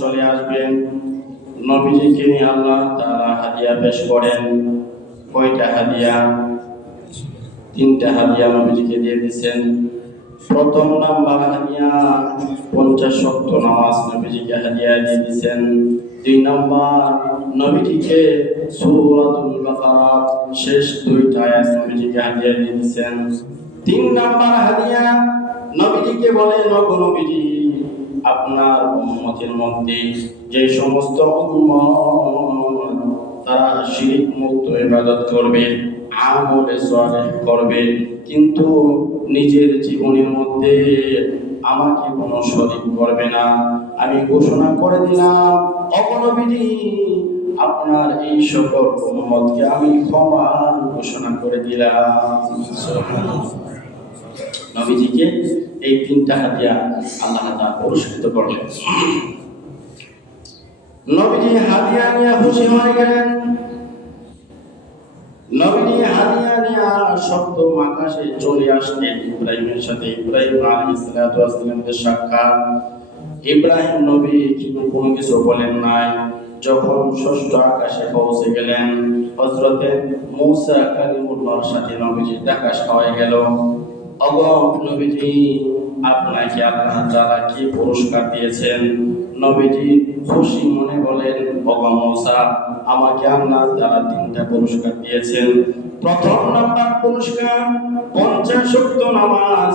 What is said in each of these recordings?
চলে আসবেন। নবীজিকে নিয়ে আল্লাহ তাআলা হাদিয়া পেশ করেন। কয়টা হাদিয়া? 3টা হাদিয়া নবীজিকে দিয়ে দিয়েছেন। প্রথম নাম্বার হাদিয়া 50 ওয়াক্ত নামাজ নবীজিকে হাদিয়া দিয়ে দিয়েছেন। 2 নাম্বার নবীজিকে সূরাতুল বাকারা শেষ 2টা আয়াত নবীজিকে হাদিয়া দিয়ে দিয়েছেন। 3 নাম্বার হাদিয়া নবীজিকে বলেন, ওগো নবীজি, আপনার উম্মতের মধ্যে যে সমস্ত উম্মত তারা শিরক মুক্ত ইবাদত করবে, আমলে সালেহ করবে, কিন্তু নিজের জীবনের মধ্যে আমাকে কোনো শরীক করবে না, আমি ঘোষণা করে দিলাম, ওগো নবীজি, আপনার এই সকল উম্মতকে আমি ক্ষমা ঘোষণা করে দিলাম। নবীজিকে এই 3টা হাদিয়া আল্লাহ তাআলা পুরস্কৃত করলেন। নবীজি হাদিয়া নিয়ে খুশি হয়ে গেলেন। নবীজি হাদিয়া নিয়ে সপ্তম আকাশে চলে আসলেন। ইব্রাহিমের সাথে ইব্রাহিম আলাইহিস সালাতু ওয়াস সালামের সাক্ষাৎ। ইব্রাহিম নবী কোনো কিছু বলেন নাই। যখন ষষ্ঠ আকাশে পৌঁছে গেলেন, হযরতে মূসা কালিমুল্লাহর সাথে নবীজি দেখা হয়ে গেল। ওগো নবীজি, আপনাকে আল্লাহ তাআলা কি পুরস্কার দিয়েছেন? নবীজি খুশি মনে বলেন, ওগো মূসা, আমাকে আল্লাহ তাআলা 3টা পুরস্কার দিয়েছেন। প্রথম নাম্বার পুরস্কার 50 ওয়াক্ত নামাজ,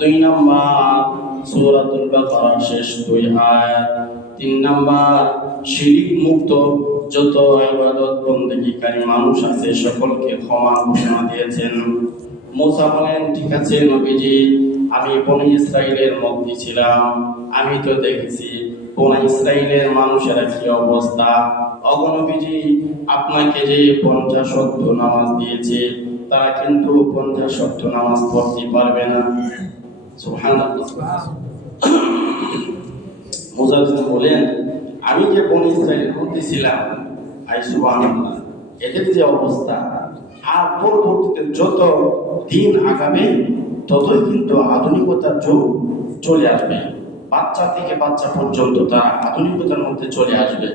2 নাম্বার সূরাতুল বাকারা শেষ 2 আয়াত, 3 নাম্বার শিরক মুক্ত যত ইবাদত বন্দেগীকারী মানুষ আছে সকলকে ক্ষমা ঘোষণা দিয়েছেন। মূসা বলেন, ঠিক আছে নবীজি, আমি বনী ইসরাইলের মধ্যে ছিলাম, আমি তো দেখেছি বনী ইসরাইলের মানুষেরা কি অবস্থা। ওগো নবীজি, আপনাকে যে 50 ওয়াক্ত নামাজ দিয়েছে তারা কিন্তু 50 ওয়াক্ত নামাজ পড়তে পারবে না। সুবহানাল্লাহ। মূসা বলেন, আমি যে বনী ইসরাইলের মধ্যে ছিলাম, সুবহানাল্লাহ, এদের যে অবস্থা, আর পরবর্তীতে যত দিন আগাবে ততই কিন্তু আধুনিকতার যুগ চলে আসবে। বাচ্চা থেকে বাচ্চা পর্যন্ত তারা আধুনিকতার মধ্যে চলে আসবে।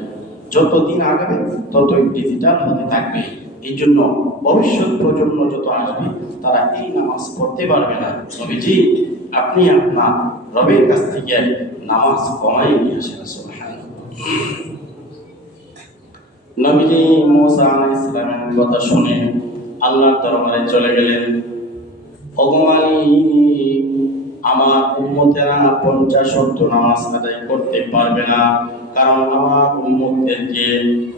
যত দিন আগাবে ততই ডিজিটাল হতে থাকবে। এই জন্য ভবিষ্যৎ প্রজন্ম যত আসবে তারা এই নামাজ পড়তে পারবে না। নবীজি, আপনি আপনার রবের কাছ থেকে নামাজ কমাই নিয়ে আসেন। সুবহানাল্লাহ। নবীজি মূসা আলাইহিস সালামের কথা শুনে আল্লাহর দরবারে চলে গেলেন। ওগো মালিক, আমার উম্মতেরা 50 ওয়াক্ত নামাজ আদায় করতে পারবে না, কারণ আমার উম্মতদেরকে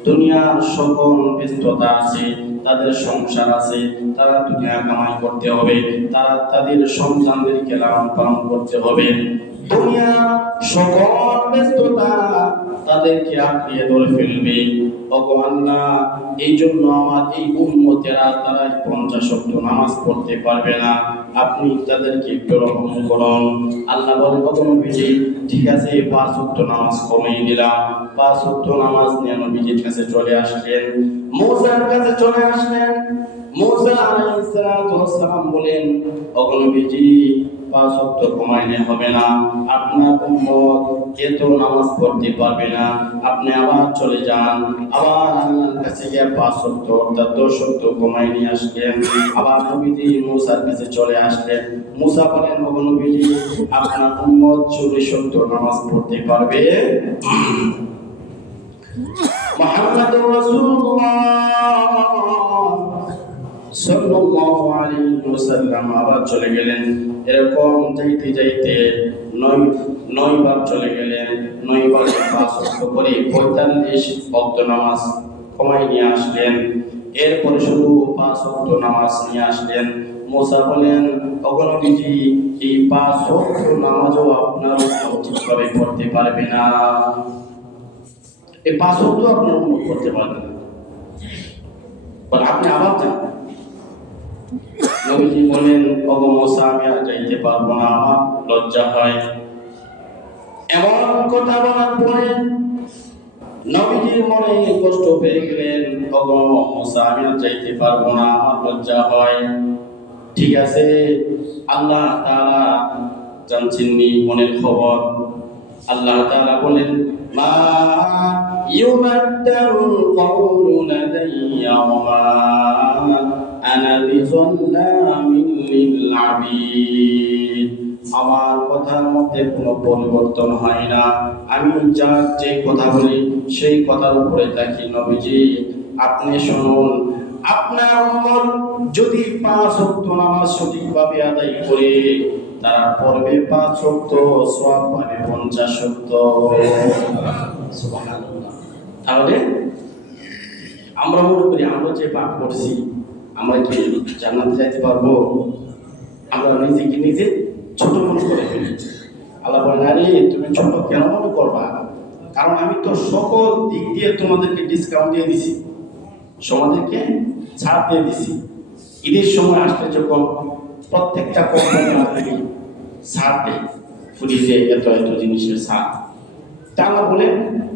দুনিয়ার সকল ব্যস্ততা আছে, তাদের সংসার আছে, তারা দুনিয়া কামাই করতে হবে, তারা তাদের সন্তানদেরকে লালন পালন করতে হবে। দুনিয়া সকল ব্যস্ততা তাদেরকে আঁকড়িয়ে ধরে ফেলবে। ওগো আল্লাহ, এই জন্য আমার এই উম্মতেরা তারা 50 ওয়াক্ত নামাজ পড়তে পারবে না, আপনি তাদেরকে একটু রহম করুন। আল্লাহ বলেন, ওগো নবীজি, ঠিক আছে, 5 ওয়াক্ত নামাজ কমিয়ে দিলাম। 5 ওয়াক্ত নামাজ নিয়ে নবীজির কাছে চলে আসলেন। মূসার কাছে চলে আসলেন। মূসা আলাইহিস সালাতু ওয়াস সালাম বলেন, ওগো নবীজি, 5 ওয়াক্ত কমাইলে হবে না, আপনার উম্মত এত নামাজ পড়তে পারবে না, আপনি আবার চলে যান। আবার আল্লাহর কাছে গিয়ে 5 ওয়াক্ত অর্থাৎ 10 ওয়াক্ত কমাই নিয়ে আসলেন। আবার নবীজি মূসার কাছে চলে আসলেন। মূসা বলেন, ওগো নবীজি, আপনার উম্মত 40 ওয়াক্ত নামাজ পড়তে পারবে। মুহাম্মাদুর রাসূলুল্লাহ সাল্লাল্লাহু আলাইহি ওয়াসাল্লাম আবার চলে গেলেন। এরকম যাইতে যাইতে 9 বার চলে গেলেন। 9 বার 5 ওয়াক্ত করে 45 ওয়াক্ত নামাজ কমাই নিয়ে আসলেন। এরপরে শুধু 5 ওয়াক্ত নামাজ নিয়ে আসলেন। মূসা বলেন, ওগো নবীজি, এই 5 ওয়াক্ত নামাজও আপনার উম্মত ঠিকভাবে পড়তে পারবে না। এই 5 ওয়াক্ত আপনার উম্মত পড়তে পারবে না, বল আপনি আবার যান। নবীজি বলেন, ওগো মূসা, আমি আর যাইতে পারবো না, আমার লজ্জা হয়। এমন কথা বলার পরে নবীজির মনে কষ্ট পেয়ে গেলেন, ওগো মূসা, আমি আর যাইতে পারবো না, আমার লজ্জা হয়। ঠিক আছে, আল্লাহ তাআলা জানছেন নি মনের খবর। আল্লাহ তাআলা বলেন, মা ইউবাদদালুল কওলু লাদাইয়া ওয়া মা আনা বিযাল্লামিন লিল আবিদ। আমার কথার মধ্যে কোনো পরিবর্তন হয় না। আমি যে কথা বলি সেই কথার উপরে থাকি। নবীজি আপনি শুনুন, আপনার উম্মত যদি 5 ওয়াক্ত নামাজ সঠিকভাবে আদায় করে তারা পড়বে 5 ওয়াক্ত, সওয়াব পাবে 50 ওয়াক্ত। সুবহানাল্লাহ। তাহলে আমরা মনে করি আমরা যে পাপ করছি আমরা কি জান্নাতে যাইতে পারবো? আমরা নিজেকে নিজে ছোট মনে করে ফেলি। আল্লাহ বলেন, আরে তুমি ছোট কেন মনে করবা? কারণ আমি তো সকল দিক দিয়ে তোমাদেরকে ডিসকাউন্ট দিয়ে দিছি, তোমাদেরকে ছাড় দিয়ে দিছি। ঈদের সময় আসলে যখন প্রত্যেকটা কোম্পানি আমাদেরকে ছাড় দেয়, ফ্রিজে এত এত জিনিসের ছাড়, তা না বলে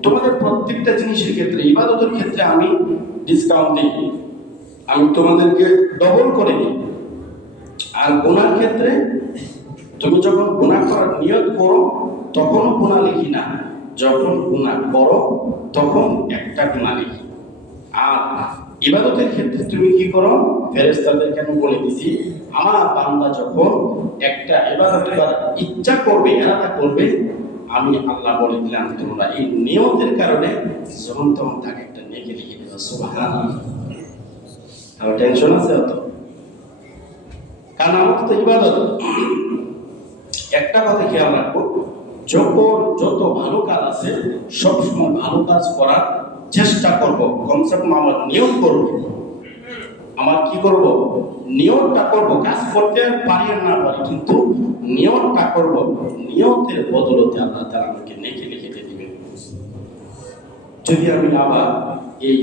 তোমাদের প্রত্যেকটা জিনিসের ক্ষেত্রে, ইবাদতের ক্ষেত্রে আমি ডিসকাউন্ট দিই, আমি তোমাদেরকে ডবল করে দিই। আর গুনার ক্ষেত্রে তুমি যখন গুনাহ করার নিয়ত করো তখন গুনাহ লিখি না, যখন গুনাহ করো তখন একটা গুনাহ লিখি। আর ইবাদতের ক্ষেত্রে তুমি কি করো? ফেরেশতাদেরকে আমি বলে দিছি, আমার বান্দা যখন একটা ইবাদত করার ইচ্ছা করবে, ইরাদা করবে, আমি আল্লাহ বলে দিলাম তোমরা এই নিয়তের কারণে যখন তখন তাকে একটা নেকি লিখে দেবে। সুবহানাল্লাহ। আর টেনশন আছে অত? কারণ আমাদের তো ইবাদত। একটা কথা খেয়াল রাখবো, যত ভালো কাজ আছে সবসময় ভালো কাজ করার চেষ্টা করব। কমসে কম আমার নিয়ত করব, আমার কি করব? নিয়তটা করব। কাজ করতে পারি আর না পারি, কিন্তু নিয়তটা করব। নিয়তের বদলতে আল্লাহ তাআলা আমাকে নেকি লিখে দিবেন। যদি আমি আবার এই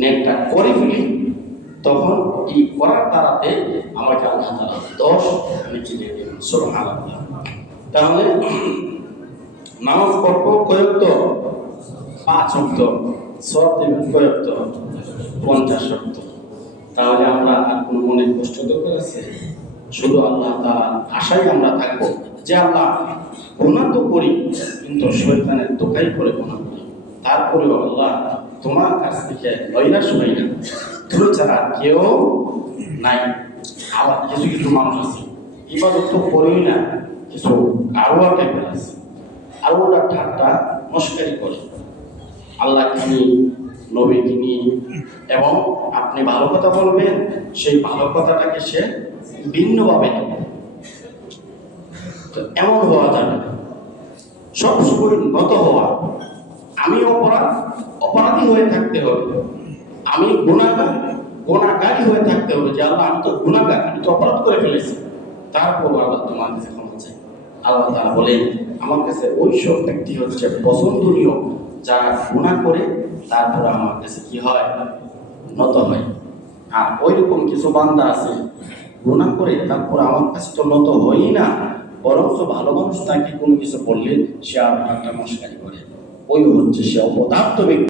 নেকটা করে ফেলি তখন এই করার দ্বারাতে আমাকে আল্লাহ তাআলা 10 নেকি দিয়ে দিবেন। সুবহানাল্লাহ। তাহলে নামাজ পড়বো কয়েকত? 5 ওয়াক্ত। সওয়াব দিবেন কয়েকত? 50 ওয়াক্ত। তাহলে আমরা আর কোনো মনে কষ্ট দরকার আছে? শুধু আল্লাহ তাআলার আশায় আমরা থাকবো যে আল্লাহ গুনাহ তো করি কিন্তু শয়তানের দোকাই করে গুনাহ করি, তারপরেও আল্লাহ তোমার কাছ থেকে নৈরাশ হই না, তুমি ছাড়া কেউ নাই। আবার কিছু কিছু মানুষ আছে ইবাদত তো করেই না, কিছু আরোয়া টাইপের আছে, আরোটা ঠাট্টা মস্কারি করে আল্লাহকে নিয়ে, নবীকে নিয়ে, এবং আপনি ভালো কথা বলবেন সেই ভালো কথাটাকে সে ভিন্নভাবে নেবে। তো এমন হওয়া যাবে না, সবসময় নত হওয়া। আমি অপরাধী হয়ে থাকতে হবে, আমি গুনাহগারী হয়ে থাকতে হবে যে আল্লাহ আমি তো গুনাহগার, আমি তো অপরাধ করে ফেলেছি, তারপর আল্লাহ তোমার কাছে ক্ষমা চাই। আল্লাহ তাআলা বলেন আমার কাছে ওই সব ব্যক্তি হচ্ছে পছন্দনীয় যারা গুনাহ করে তারপর আমার কাছে কি হয়? নত হয়। আর ওইরকম কিছু বান্দা আছে গুনাহ করে তারপর আমার কাছে তো নত হয়ই না, বরঞ্চ ভালো মানুষ তাকে কোনো কিছু বললে সে আর একটা মস্কারি করে, ওই হচ্ছে সে অপদার্থ ব্যক্তি।